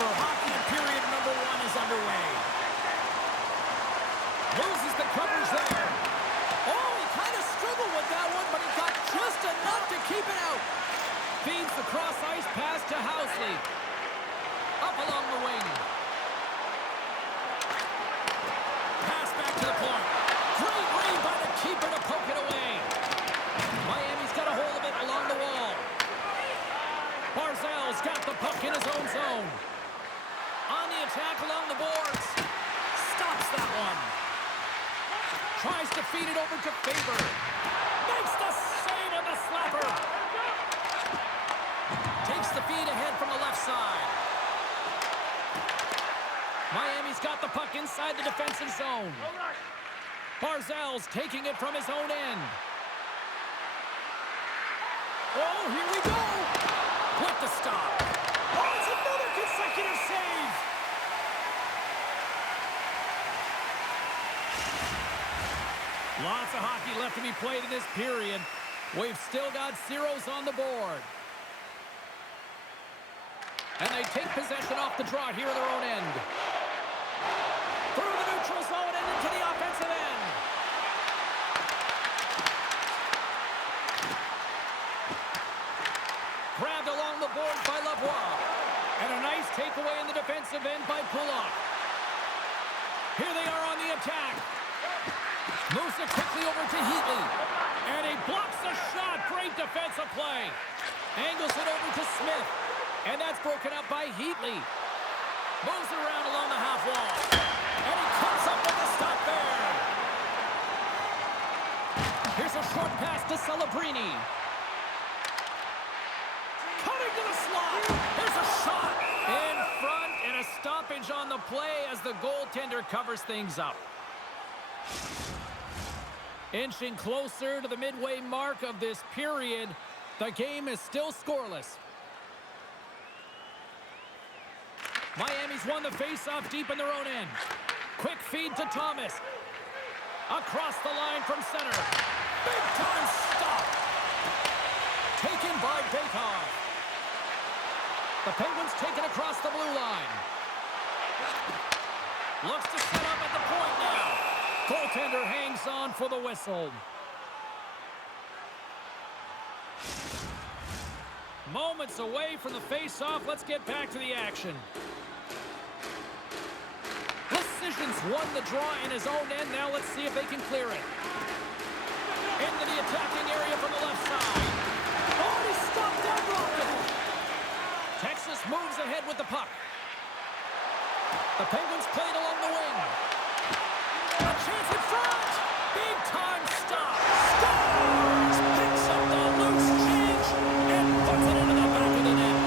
for hockey, and period number 1 is underway. Loses the coverage there. Oh, he kind of struggled with that one, but he got just enough to keep it out. Feeds the cross-ice pass to Housley. Up along the wing. Pass back to the point. Great read by the keeper to poke it away. Miami's got a hold of it along the wall. Barzal's got the puck in his own zone. On the attack along the boards. Stops that one. Tries to feed it over to Faber. Makes the save on the slapper. Takes the feed ahead from the left side. Miami's got the puck inside the defensive zone. Barzal's taking it from his own end. Oh, here we go. With the stop. Oh, it's another consecutive save. Lots of hockey left to be played in this period. We've still got zeros on the board. And they take possession off the draw here at their own end. Through the neutral zone and into the offensive end. Grabbed along the board by Lavoie. And a nice takeaway in the defensive end by Pullock. Here they are on the attack. Moves it quickly over to Heatley. And he blocks the shot. Great defensive play. Angles it over to Smith. And that's broken up by Heatley. Moves it around along the half wall. And he comes up with a stop there. Here's a short pass to Celebrini. Cutting to the slot. Here's a shot. In front and a stoppage on the play as the goaltender covers things up. Inching closer to the midway mark of this period. The game is still scoreless. Miami's won the face-off deep in their own end. Quick feed to Thomas. Across the line from center. Big-time stop. Taken by Bakov. The Penguins take it across the blue line. Looks to set up at the point now. Goaltender hangs on for the whistle. Moments away from the face-off. Let's get back to the action. Decisions won the draw in his own end. Now let's see if they can clear it. Into the attacking area from the left side. Oh, he stopped that rocket. Texas moves ahead with the puck. The Penguins played along the wing. A chance in front. Big time stop. Scores! Picks up the loose change and puts it into the back of the net.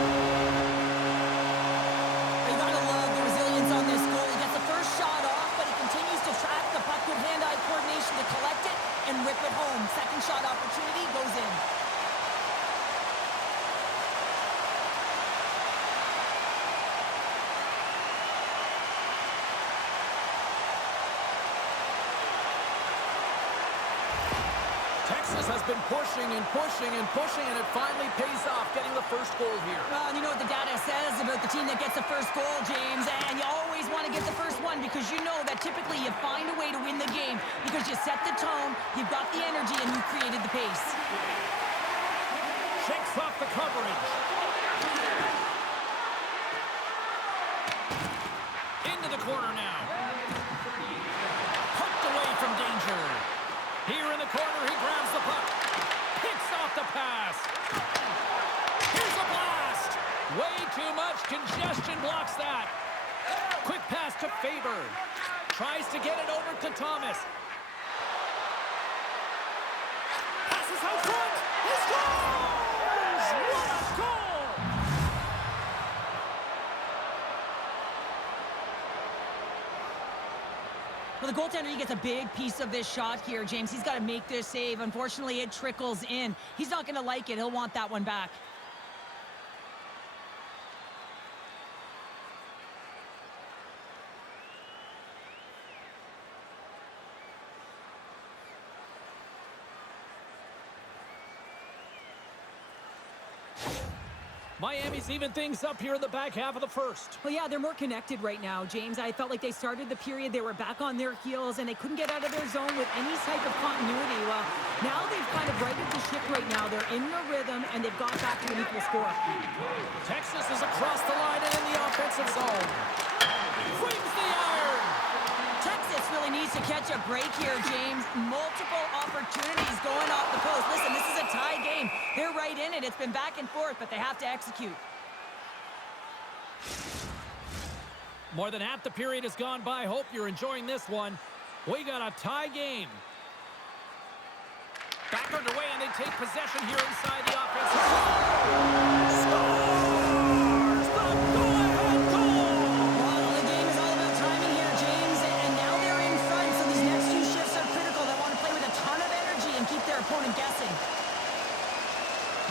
You gotta love the resilience on this goal. He gets the first shot off, but he continues to track the puck with hand-eye coordination to collect it and rip it home. Second shot opportunity goes in. Texas has been pushing and pushing and pushing, and it finally pays off, getting the first goal here. Well, you know what the data says about the team that gets the first goal, James, and you always want to get the first one because you know that typically you find a way to win the game because you set the tone, you've got the energy, and you created the pace. Shakes off the coverage. Into the corner now. Poked away from danger. Here in the corner, he grabs the puck. Picks off the pass. Here's a blast. Way too much congestion blocks that. Quick pass to Faber. Tries to get it over to Thomas. Passes out front. He scores! What a goal! Well, the goaltender, he gets a big piece of this shot here, James. He's got to make this save. Unfortunately, it trickles in. He's not going to like it. He'll want that one back. Miami's even things up here in the back half of the first. Well, yeah, they're more connected right now, James. I felt like they started the period, they were back on their heels, and they couldn't get out of their zone with any type of continuity. Well, now they've kind of righted the ship right now. They're in the rhythm, and they've got back to an equal score. Texas is across the line and in the offensive zone. Flings the iron. Texas really needs to catch a break here, James. Multiple opportunities going off the post. Listen, this is a tie game. They're right in it. It's been back and forth, but they have to execute. More than half the period has gone by. Hope you're enjoying this one. We got a tie game. Back underway, and they take possession here inside the offensive zone. Scores! The go-ahead goal! Well, the game is all about timing here, James, and now they're in front, so these next few shifts are critical. They want to play with a ton of energy and keep their opponent guessing.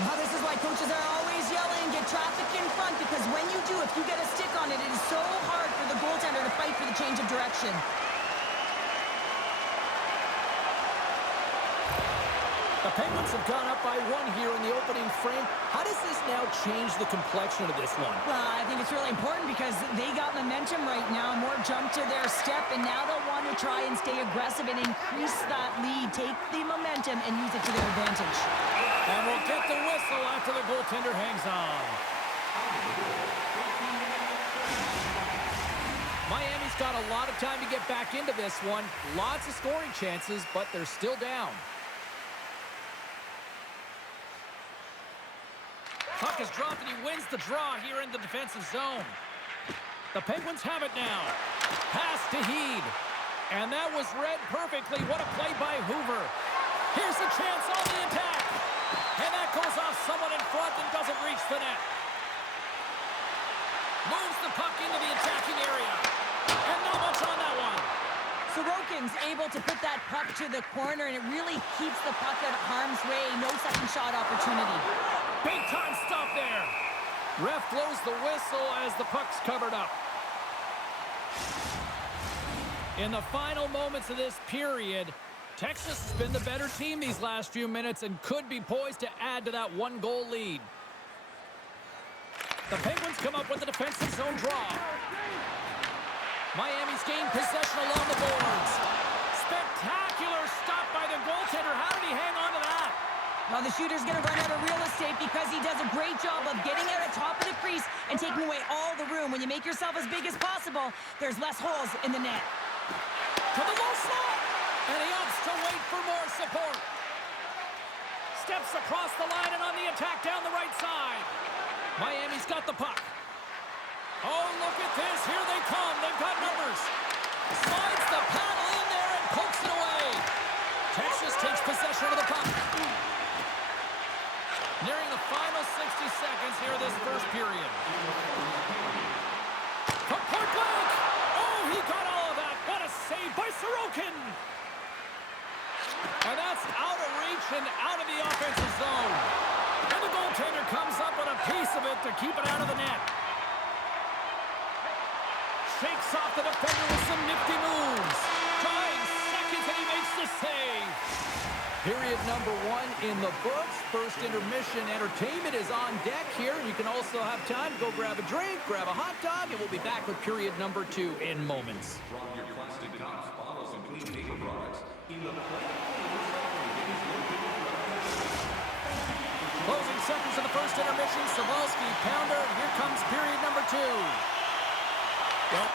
Well, this is why coaches are always yelling, get traffic in front, because when you do, if you get a stick on it, it is so hard for the goaltender to fight for the change of direction. The Penguins have gone up by 1 here in the opening frame. How does this now change the complexion of this one? Well, I think it's really important because they got momentum right now, more jump to their step, and now they'll want to try and stay aggressive and increase that lead, take the momentum, and use it to their advantage. And we'll get the whistle after the goaltender hangs on. Miami's got a lot of time to get back into this one. Lots of scoring chances, but they're still down. Puck is dropped, and he wins the draw here in the defensive zone. The Penguins have it now. Pass to Hayden. And that was read perfectly. What a play by Hoover. Here's a chance on the attack. And that goes off someone in front and doesn't reach the net. Moves the puck into the attacking area. And not much on that one. Sorokin's able to put that puck to the corner, and it really keeps the puck out of harm's way. No second shot opportunity. Big time stop there. Ref blows the whistle as the puck's covered up. In the final moments of this period, Texas has been the better team these last few minutes and could be poised to add to that 1-goal lead. The Penguins come up with the defensive zone draw. Miami's gained possession along the boards. Spectacular stop by the goaltender. How did he hang on to that? Well, the shooter's going to run out of real estate because he does a great job of getting out at top of the crease and taking away all the room. When you make yourself as big as possible, there's less holes in the net. To the low slot, and he opts to wait for more support. Steps across the line and on the attack down the right side. Miami's got the puck. Oh, look at this. Here they come. They've got numbers. Slides the paddle in there and pokes it away. Texas takes possession of the puck. Nearing the final 60 seconds here this first period. From point blank. Oh, he got all of that. What a save by Sorokin. And that's out of reach and out of the offensive zone. And the goaltender comes up with a piece of it to keep it out of the net. Shakes off the defender with some nifty moves. 5 seconds and he makes the save. Period number 1 in the books. First intermission entertainment is on deck here. You can also have time to go grab a drink, grab a hot dog, and we'll be back with period number 2 in moments. From your plastic cups, bottles, and clean paper products in the Closing seconds of the first intermission. Savalsky, pounder, and here comes period number 2. Well,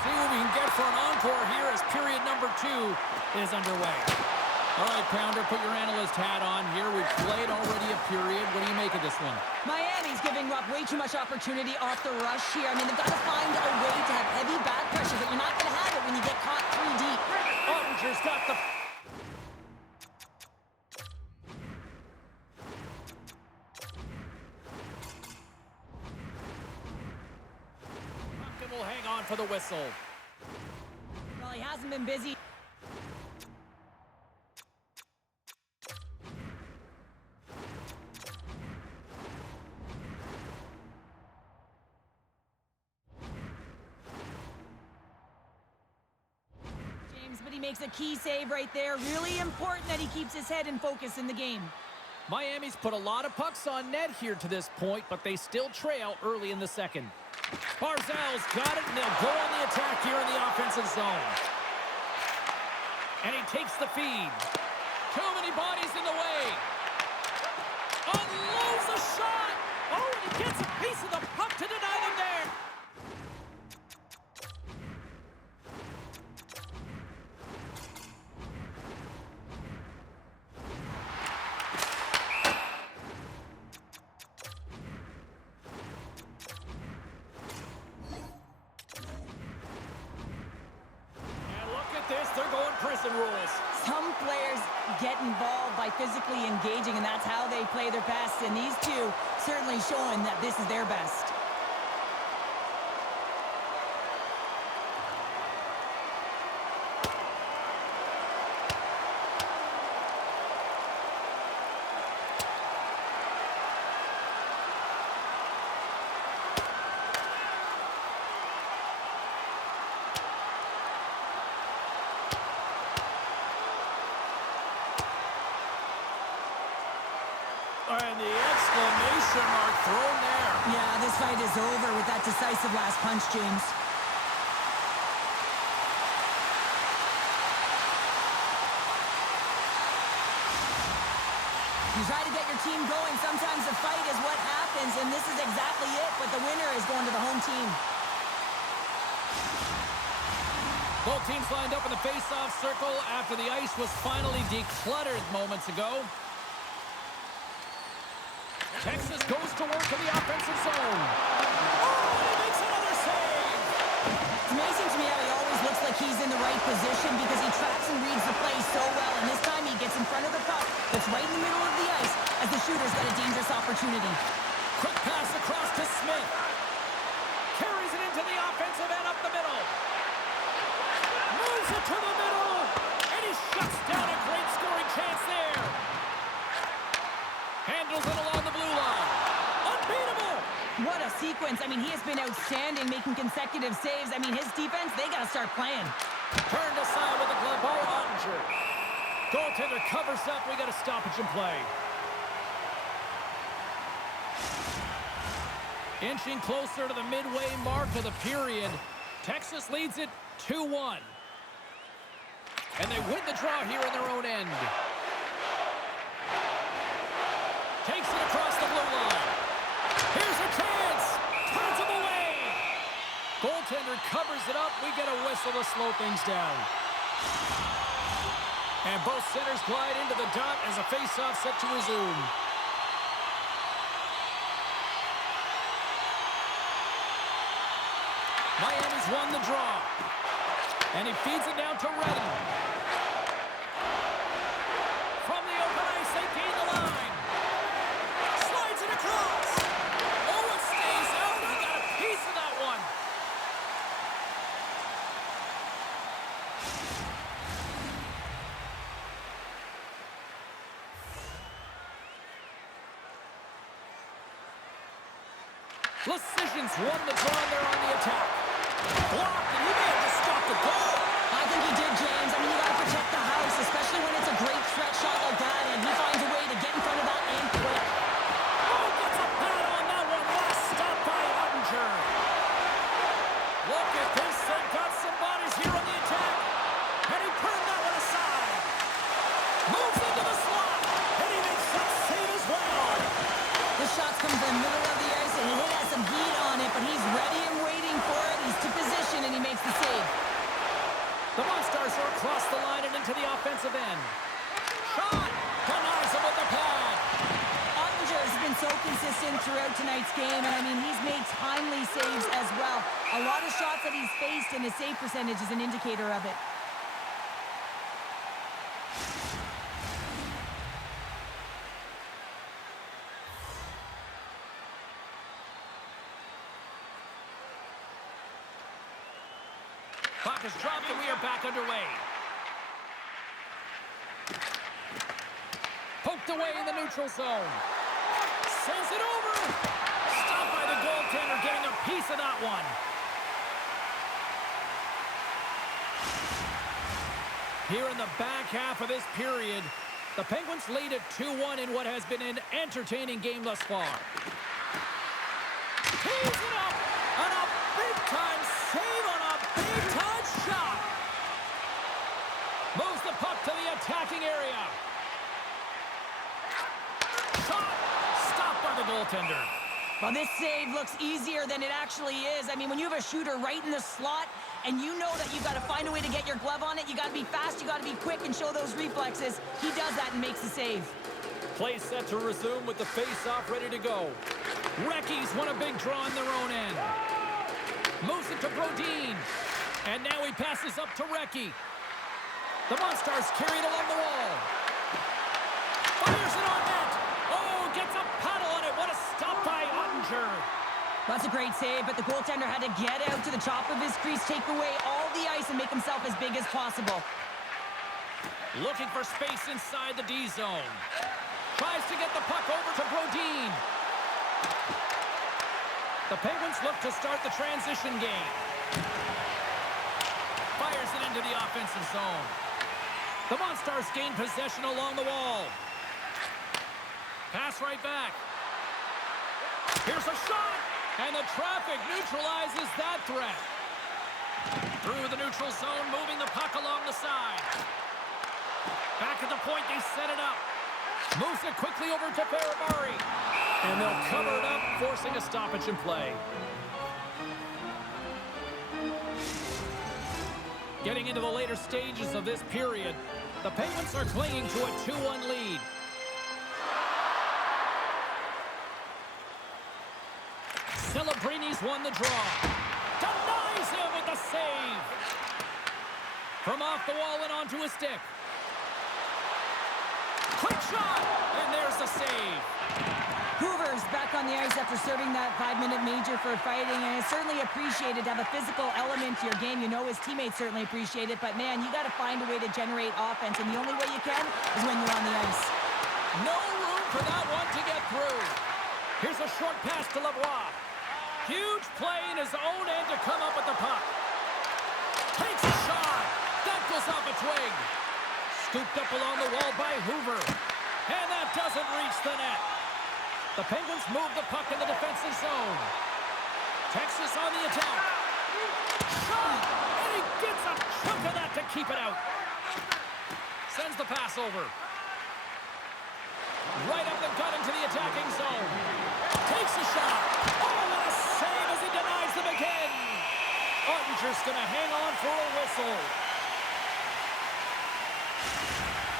see what we can get for an encore here as period number 2 is underway. All right, Pounder, put your analyst hat on here. We've played already a period. What do you make of this one? Miami's giving up way too much opportunity off the rush here. I mean, they've got to find a way to have heavy back pressure, but you're not going to have it when you get caught 3 deep. Ottinger's got the... Bokin will hang on for the whistle. Well, he hasn't been busy. makes a key save right there. Really important that he keeps his head in focus in the game. Miami's put a lot of pucks on net here to this point, but they still trail early in the second. Barzal's got it, and they'll go on the attack here in the offensive zone. And he takes the feed. Too many bodies in the way. Unloads a shot. Oh, and he gets a piece of the puck to deny them there. They're going prison rules. Some players get involved by physically engaging, and that's how they play their best. And these two certainly showing that this is their best. And the exclamation mark thrown there. Yeah, this fight is over with that decisive last punch, James. You try to get your team going. Sometimes the fight is what happens, and this is exactly it, but the winner is going to the home team. Both teams lined up in the face-off circle after the ice was finally decluttered moments ago. Texas goes to work in the offensive zone. Oh, and he makes another save! It's amazing to me how he always looks like he's in the right position because he tracks and reads the play so well, and this time he gets in front of the puck that's right in the middle of the ice as the shooter's got a dangerous opportunity. Quick pass across to Smith. Carries it into the offensive end up the middle. Moves it to the middle, and he shuts down a great scoring chance there. Handles it along the blue line. Unbeatable! What a sequence. I mean, he has been outstanding, making consecutive saves. I mean, his defense, they got to start playing. Turned aside with the glove by Ottinger. Goaltender covers up. We got a stoppage in play. Inching closer to the midway mark of the period. Texas leads it 2-1. And they win the draw here in their own end. Takes it across the blue line. Here's a chance. Turns him away. Goaltender covers it up. We get a whistle to slow things down. And both centers glide into the dot as a face-off set to resume. Miami's won the draw. And he feeds it down to Redden. From the open ice, they gain the line. Slides it across. Oh, it stays out. He got a piece of that one. Decisions won the draw. They're on the attack. Blocked, and he may have just stopped the goal. I think he did, James. I mean, you got to protect the house, especially when it's a great stretch shot like that, and he finds a way to get in front of that and quick. Oh, gets a pad on that one. Last stop by Ottinger. Look at this. They've got some bodies here on the attack. And he turned that one aside. Moves into the slot. And he makes that save as well. The shots come from the middle of the ice, and he has some heat on it, but he's ready and waiting for it. He's to position, and he makes the save. The Monstars are across the line and into the offensive end. Shot! Denies him with the pad. Ottinger has been so consistent throughout tonight's game, and I mean, he's made timely saves as well. A lot of shots that he's faced, and his save percentage is an indicator of it. Puck is dropped, and we are back underway. Poked away in the neutral zone. Sends it over. Stopped by the goaltender, getting a piece of that one. Here in the back half of this period, the Penguins lead at 2-1 in what has been an entertaining game thus far. Tees it up, and a big-time save on a big-time shot. Moves the puck to the attacking area. Shot, stopped by the goaltender. Well, this save looks easier than it actually is. I mean, when you have a shooter right in the slot, and you know that you've got to find a way to get your glove on it, you got to be fast, you got to be quick and show those reflexes. He does that and makes the save. Play set to resume with the face-off ready to go. Recki's won a big draw on their own end. Moves it to Brodin. And now he passes up to Recki. The Monstars carry it along the wall. Fires it on net. Oh, gets a paddle on it. What a stop by Ottinger. That's a great save, but the goaltender had to get out to the top of his crease, take away all the ice, and make himself as big as possible. Looking for space inside the D zone. Tries to get the puck over to Brodin. The Penguins look to start the transition game. Fires it into the offensive zone. The Monstars gain possession along the wall. Pass right back. Here's a shot, and the traffic neutralizes that threat. Through the neutral zone, moving the puck along the side. Back at the point, they set it up. Moves it quickly over to Ferrari. And they'll cover it up, forcing a stoppage in play. Getting into the later stages of this period, the Penguins are clinging to a 2-1 lead. Celebrini's won the draw. Denies him with the save. From off the wall and onto his stick. Quick shot, and there's the save. Hoover's back on the ice after serving that 5-minute major for fighting, and it's certainly appreciated to have a physical element to your game. You know his teammates certainly appreciate it, but man, you got to find a way to generate offense, and the only way you can is when you're on the ice. No room for that one to get through. Here's a short pass to Lavoie. Huge play in his own end to come up with the puck. Takes a shot. That goes off a twig. Scooped up along the wall by Hoover. And that doesn't reach the net. The Penguins move the puck in the defensive zone. Texas on the attack. Shot! And he gets a chunk of that to keep it out. Sends the pass over. Right up the gut into the attacking zone. Takes a shot. Oh, what a save as he denies them again. Ottinger's going to hang on for a whistle.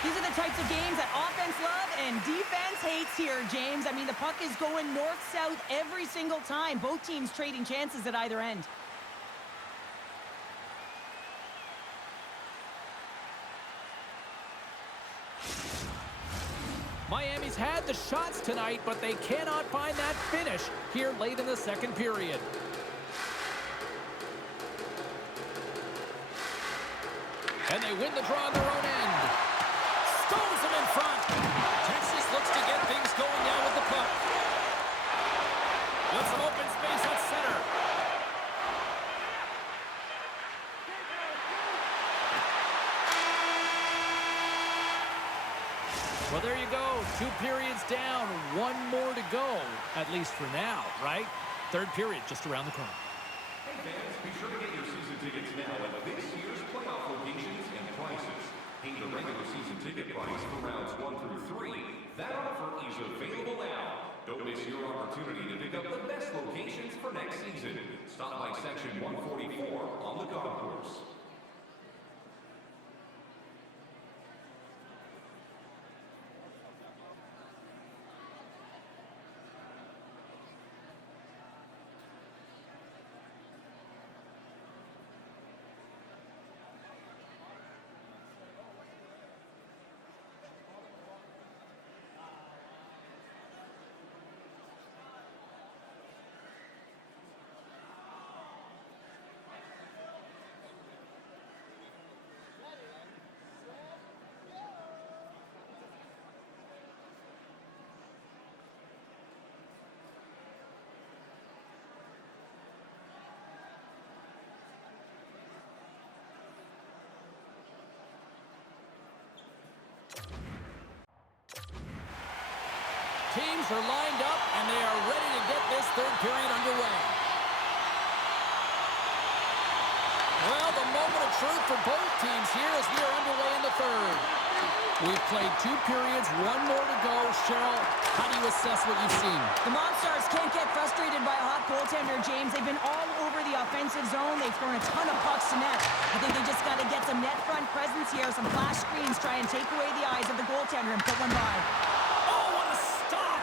These are the types of games that offense love and defense hates here, James. I mean, the puck is going north-south every single time. Both teams trading chances at either end. Miami's had the shots tonight, but they cannot find that finish here late in the second period. And they win the draw on their own end. Stones him in front. Texas looks to get things going now with the puck. With some open space at center. Well, there you go. 2 periods down, 1 more to go, at least for now, right? Third period just around the corner. Hey fans, be sure to get your season tickets now at this year's playoff locations and prices. Pay the regular season ticket price for rounds 1 through 3. That offer is available now. Don't miss your opportunity to pick up the best locations for next season. Stop by section 144 on the concourse. teams are lined up, and they are ready to get this third period underway. Well, the moment of truth for both teams here as we are underway in the third. We've played 2 periods, 1 more to go. Cheryl, how do you assess what you've seen? The Monstars can't get frustrated by a hot goaltender, James. They've been all over the offensive zone. They've thrown a ton of pucks to net. I think they just got to get some net front presence here, some flash screens, try and take away the eyes of the goaltender and put one by. Oh, what a stop!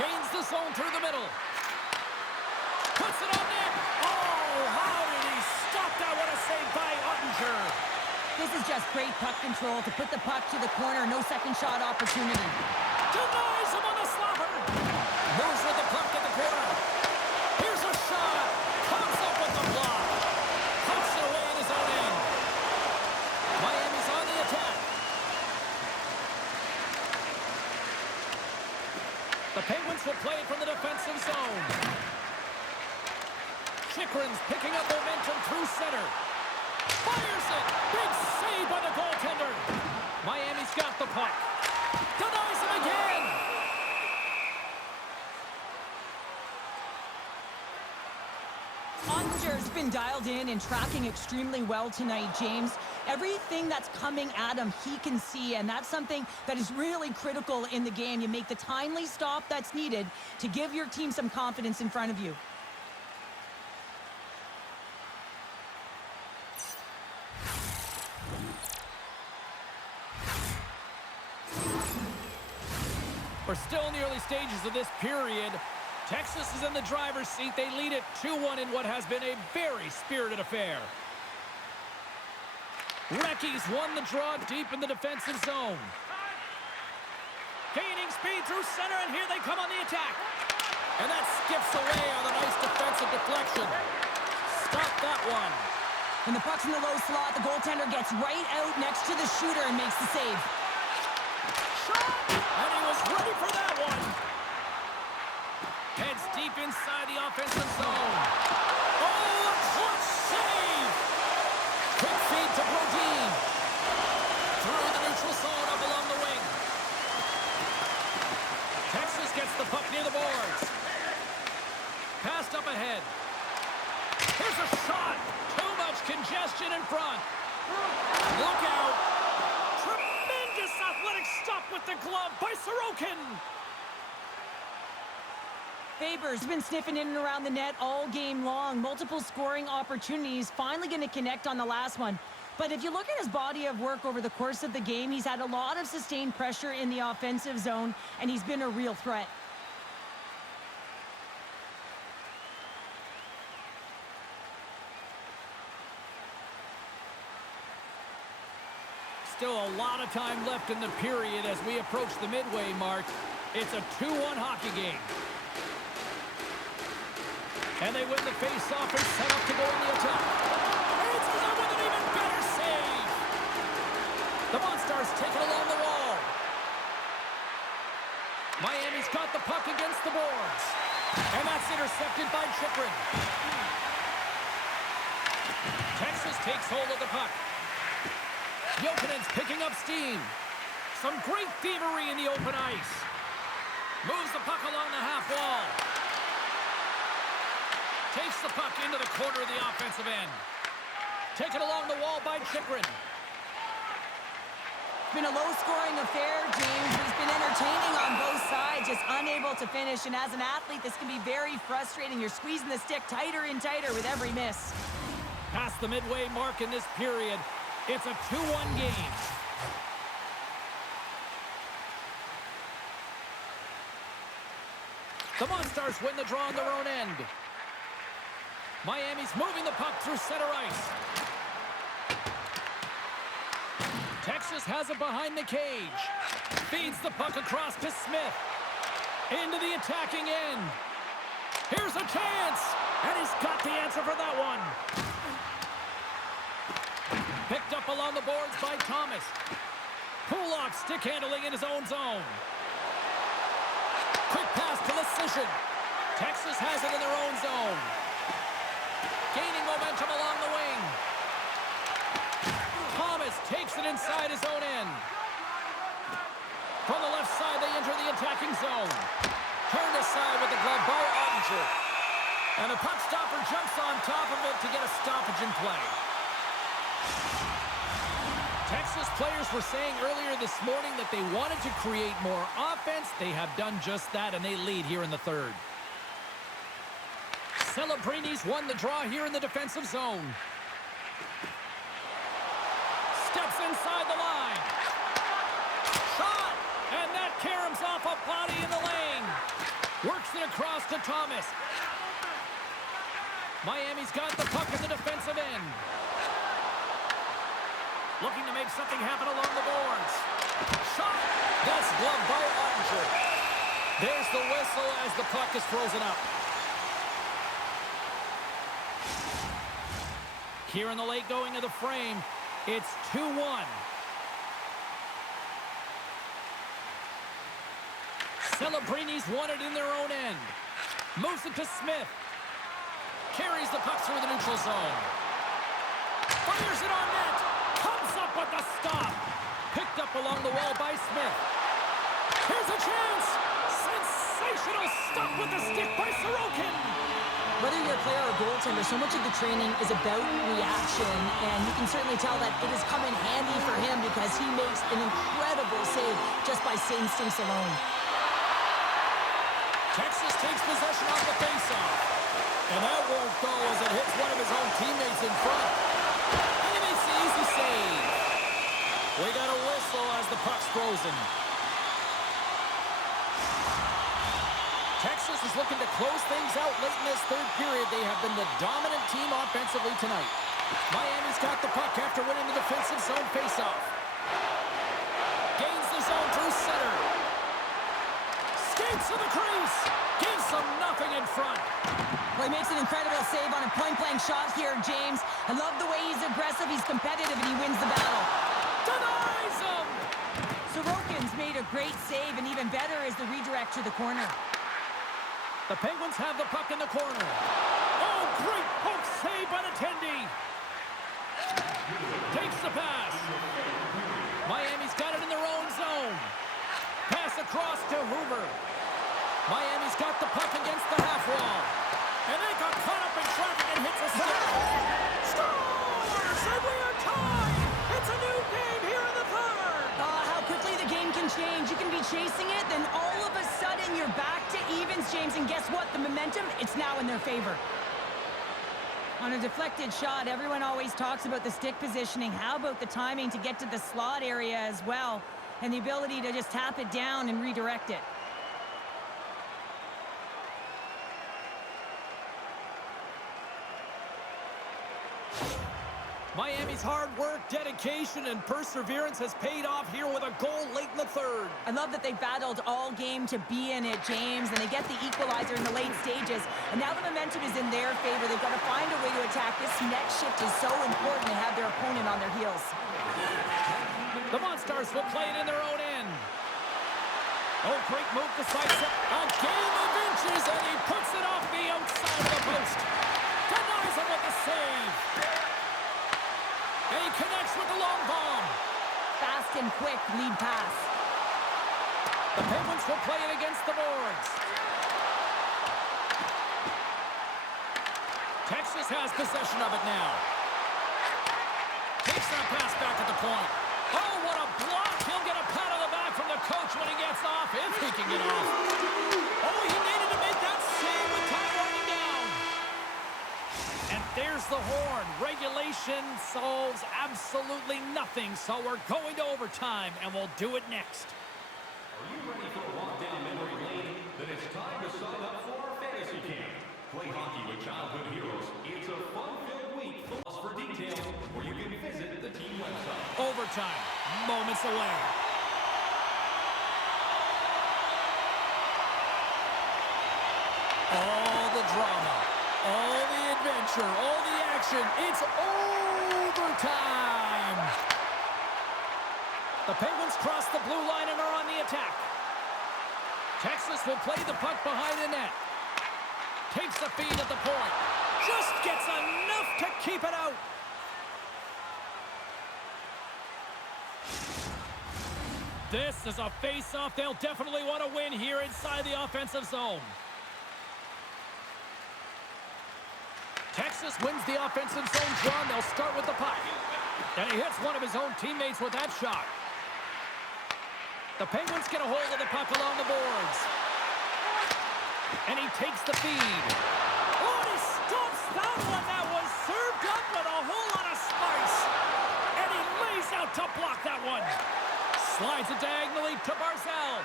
Gains the zone through the middle. Puts it on net. Oh, how did he stop that? What a save by Ottinger. This is just great puck control to put the puck to the corner. No second shot opportunity. Denies him on the slapper. Moves with the puck at the corner. Here's a shot. Comes up with the block. Puts it away in his own end. Miami's on the attack. The Penguins will play it from the defensive zone. Chychrun's picking up momentum through center. Fires it! Big save by the goaltender! Miami's got the puck. Denies him again! Ottinger's been dialed in and tracking extremely well tonight, James. Everything that's coming at him, he can see, and that's something that is really critical in the game. You make the timely stop that's needed to give your team some confidence in front of you. We're still in the early stages of this period. Texas is in the driver's seat. They lead it 2-1 in what has been a very spirited affair. Recki's won the draw deep in the defensive zone. Gaining speed through center, and here they come on the attack. And that skips away on a nice defensive deflection. Stop that one. When the puck's in the low slot, the goaltender gets right out next to the shooter and makes the save. And he was ready for that one. Heads deep inside the offensive zone. Oh, a clutch save! Quick feed to Bokin. Through the neutral zone up along the wing. Texas gets the puck near the boards. Passed up ahead. Here's a shot. Too much congestion in front. Look out. Tremendous athletic stop with the glove by Sorokin. Faber's been sniffing in and around the net all game long. Multiple scoring opportunities. Finally going to connect on the last one. But if you look at his body of work over the course of the game, he's had a lot of sustained pressure in the offensive zone, and he's been a real threat. Still a lot of time left in the period as we approach the midway mark. It's a 2-1 hockey game. And they win the face-off and set up to go in the attack. Answers it with an even better save. The Monstars take it along the wall. Miami's got the puck against the boards. And that's intercepted by Chychrun. Texas takes hold of the puck. Jokinen's picking up steam. Some great thievery in the open ice. Moves the puck along the half wall. Takes the puck into the corner of the offensive end. Taken along the wall by Chychrun. It's been a low-scoring affair, James. It's been entertaining on both sides, just unable to finish. And as an athlete, this can be very frustrating. You're squeezing the stick tighter and tighter with every miss. Past the midway mark in this period. It's a 2-1 game. The Monstars win the draw on their own end. Miami's moving the puck through center ice. Texas has it behind the cage. Feeds the puck across to Smith. Into the attacking end. Here's a chance. And he's got the answer for that one. Picked up along the boards by Thomas. Kulak stick handling in his own zone. Quick pass to Lecision. Texas has it in their own zone. Gaining momentum along the wing. Thomas takes it inside his own end. From the left side, they enter the attacking zone. Turned aside with the glove by Ottinger. And the puck stopper jumps on top of it to get a stoppage in play. Texas players were saying earlier this morning that they wanted to create more offense. They have done just that, and they lead here in the third. Celebrini's won the draw here in the defensive zone. Steps inside the line. Shot! And that caroms off a body in the lane. Works it across to Thomas. Miami's got the puck at the defensive end. Looking to make something happen along the boards. Shot! That's gloved by Ottinger. There's the whistle as the puck is frozen up. Here in the late going of the frame, it's 2-1. Celebrini's won it in their own end. Moves it to Smith. Carries the puck through the neutral zone. Fires it on net. Comes up with the stop. Picked up along the wall by Smith. Here's a chance. Sensational stop with the stick by Sorokin. Whether you're a player or a goaltender, so much of the training is about reaction, and you can certainly tell that it has come in handy for him because he makes an incredible save just by instincts alone. Texas takes possession off the faceoff. And that won't go as it hits one of his own teammates in front. And he makes the easy save. We got a whistle as the puck's frozen. Texas is looking to close things out late in this third period. They have been the dominant team offensively tonight. Miami's got the puck after winning the defensive zone faceoff. Gains the zone through center. Skates to the crease. Gives them nothing in front. Well, he makes an incredible save on a point-blank shot here, James. I love the way he's aggressive, he's competitive, and he wins the battle. Denies him! Sorokin's made a great save, and even better is the redirect to the corner. The Penguins have the puck in the corner. Oh, great poke save by the Tendy. Takes the pass. Miami's got it in their own zone. Pass across to Hoover. Miami's got the puck against the half wall. And they got caught up in traffic and hits a stick. Scores! And we are tied! It's a new game here in the third! How quickly the game can change. You can be chasing it, then all of a sudden you're back to evens, James. And guess what? The momentum, it's now in their favor. On a deflected shot, everyone always talks about the stick positioning. How about the timing to get to the slot area as well? And the ability to just tap it down and redirect it. Miami's hard work, dedication, and perseverance has paid off here with a goal late in the third. I love that they battled all game to be in it, James, and they get the equalizer in the late stages. And now the momentum is in their favor. They've got to find a way to attack. This next shift is so important to have their opponent on their heels. The Monstars will play it in their own end. Oh, great move decisive. A game of inches, and he puts it off the outside of the post. Denies him with the save. And he connects with the long bomb. Fast and quick lead pass. The Penguins will play it against the boards. Texas has possession of it now. Takes that pass back at the point. Oh, what a block. He'll get a pat on the back from the coach when he gets off, if he can get off. Oh, he needed to make that save with time running down. And there's the horn. Regulation solves absolutely nothing, so we're going to overtime, and we'll do it next. Are you ready for a walk down memory lane? Then it's time to sign up for our fantasy camp. Play hockey with childhood heroes. It's a fun-filled week. For details, or you can visit the team website. Overtime, moments away. All the drama, all the adventure, all the action. It's overtime. The Penguins cross the blue line and are on the attack. Texas will play the puck behind the net. Takes the feed at the point. Just gets enough to keep it out. This is a face-off they'll definitely want to win here inside the offensive zone. Texas wins the offensive zone draw, and they'll start with the puck. And he hits one of his own teammates with that shot. The Penguins get a hold of the puck along the boards. And he takes the feed. Oh, and he stops that one. That was served up with a whole lot of spice. And he lays out to block that one. Slides it diagonally to Barzal.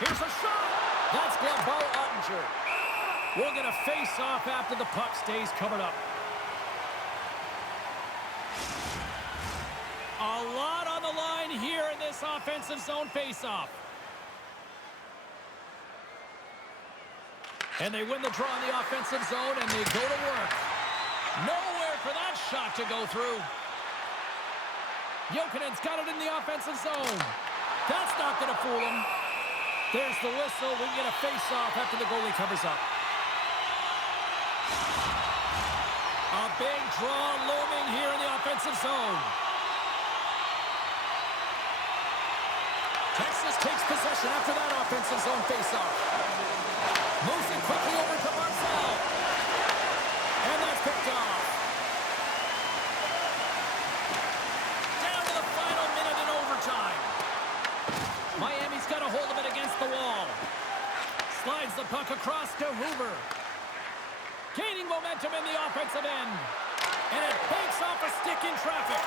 Here's a shot. That's gloved by Ottinger. We're going to face off after the puck stays covered up. A lot on the line here in this offensive zone faceoff. And they win the draw in the offensive zone, and they go to work. Nowhere for that shot to go through. Jokinen's got it in the offensive zone. That's not going to fool him. There's the whistle. We get a face-off after the goalie covers up. A big draw looming here in the offensive zone. Texas takes possession after that offensive zone faceoff. Moves it quickly over to Barzal. And that's picked off. Down to the final minute in overtime. Miami's got a hold of it against the wall. Slides the puck across to Hoover. Gaining momentum in the offensive end. And it banks off a stick in traffic.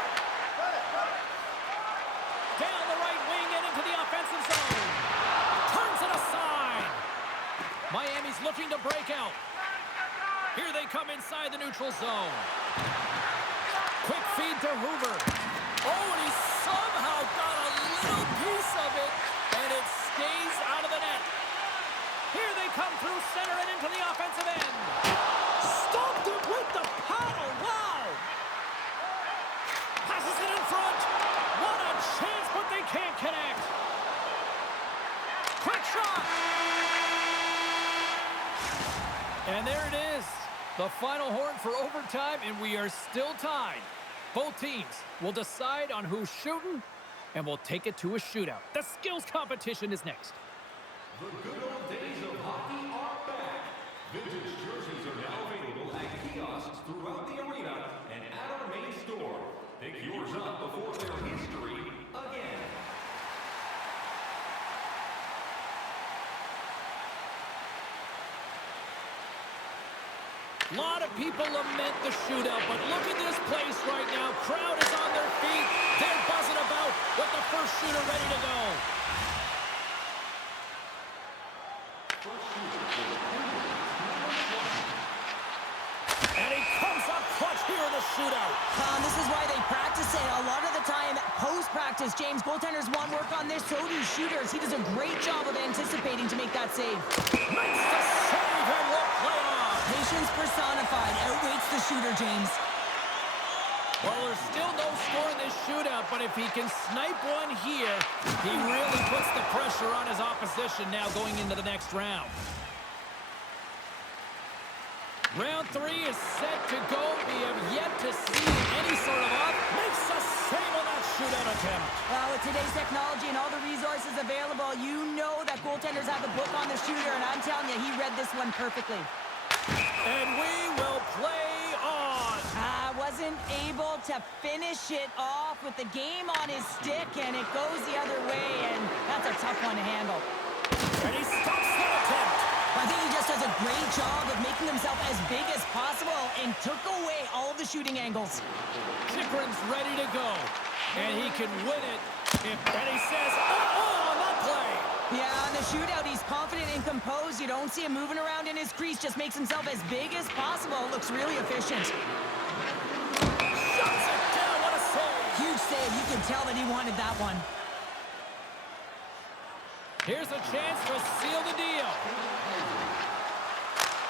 Down the right wing and into the offensive zone. Turns it aside. Miami's looking to break out. Here they come inside the neutral zone. Quick feed to Hoover. Oh, and he somehow got a little piece of it, and it stays out of the net. Here they come through center and into the offensive end. Stopped it with the paddle. Wow. Passes it in front. What a chance, but they can't connect. Quick shot. And there it is. The final horn for overtime, and we are still tied. Both teams will decide on who's shooting, and we'll take it to a shootout. The skills competition is next. The good old days of hockey are back. Vintage jerseys are now available at kiosks throughout the arena and at our main store. Pick yours up before their history again. A lot of people lament the shootout, but look at this place right now. Crowd is on their feet. They're buzzing about with the first shooter ready to go. And he comes up clutch here in the shootout. This is why they practice it. A lot of the time, post-practice, James, goaltenders want work on this, so do shooters. He does a great job of anticipating to make that save. Makes the save and will play on. Patience personified outweighs the shooter, James. Well, there's still no score in this shootout, but if he can snipe one here, he really puts the pressure on his opposition now going into the next round. Round 3 is set to go. We have yet to see any sort of up. Makes a save on that shootout attempt. Well, with today's technology and all the resources available, you know that goaltenders have the book on the shooter, and I'm telling you, he read this one perfectly. And we will play on. Wasn't able to finish it off with the game on his stick, and it goes the other way, and that's a tough one to handle. And he stops that attempt. I think he just does a great job of making himself as big as possible and took away all of the shooting angles. Chikrin's ready to go, and he can win it. And he says, oh, on that play. Yeah, on the shootout, he's confident and composed. You don't see him moving around in his crease. Just makes himself as big as possible. Looks really efficient. Shuts it down. What a save. Huge save. You can tell that he wanted that one. Here's a chance to seal the deal.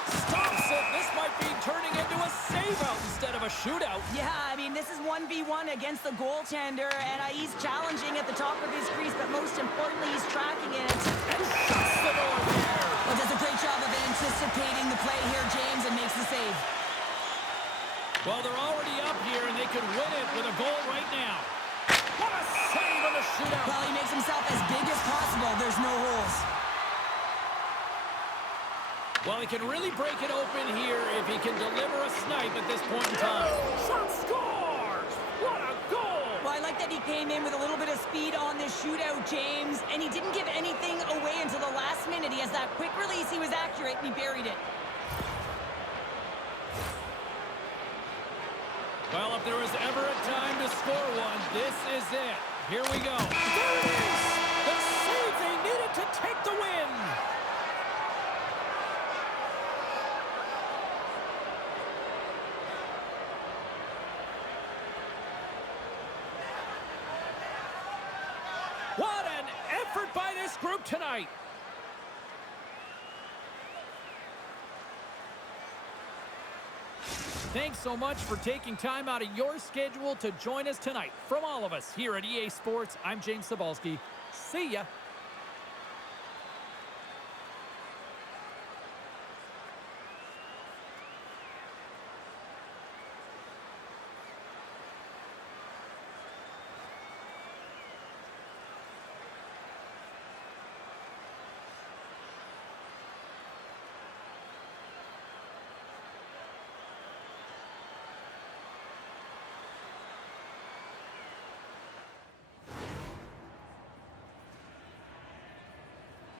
Stops it. This might be turning into a save-out instead of a shootout. Yeah, I mean, this is 1v1 against the goaltender, and he's challenging at the top of his crease, but most importantly, he's tracking it. And shuts the door there. Well, does a great job of anticipating the play here, James, and makes the save. Well, they're already up here, and they could win it with a goal right now. What a save on the shootout. Well, he makes himself Well, he can really break it open here if he can deliver a snipe at this point in time. Shot scores! What a goal! Well, I like that he came in with a little bit of speed on this shootout, James, and he didn't give anything away until the last minute. He has that quick release. He was accurate, and he buried it. Well, if there was ever a time to score one, this is it. Here we go. There it is! The save they needed to take the win! What an effort by this group tonight! Thanks so much for taking time out of your schedule to join us tonight. From all of us here at EA Sports, I'm James Cebulski. See ya.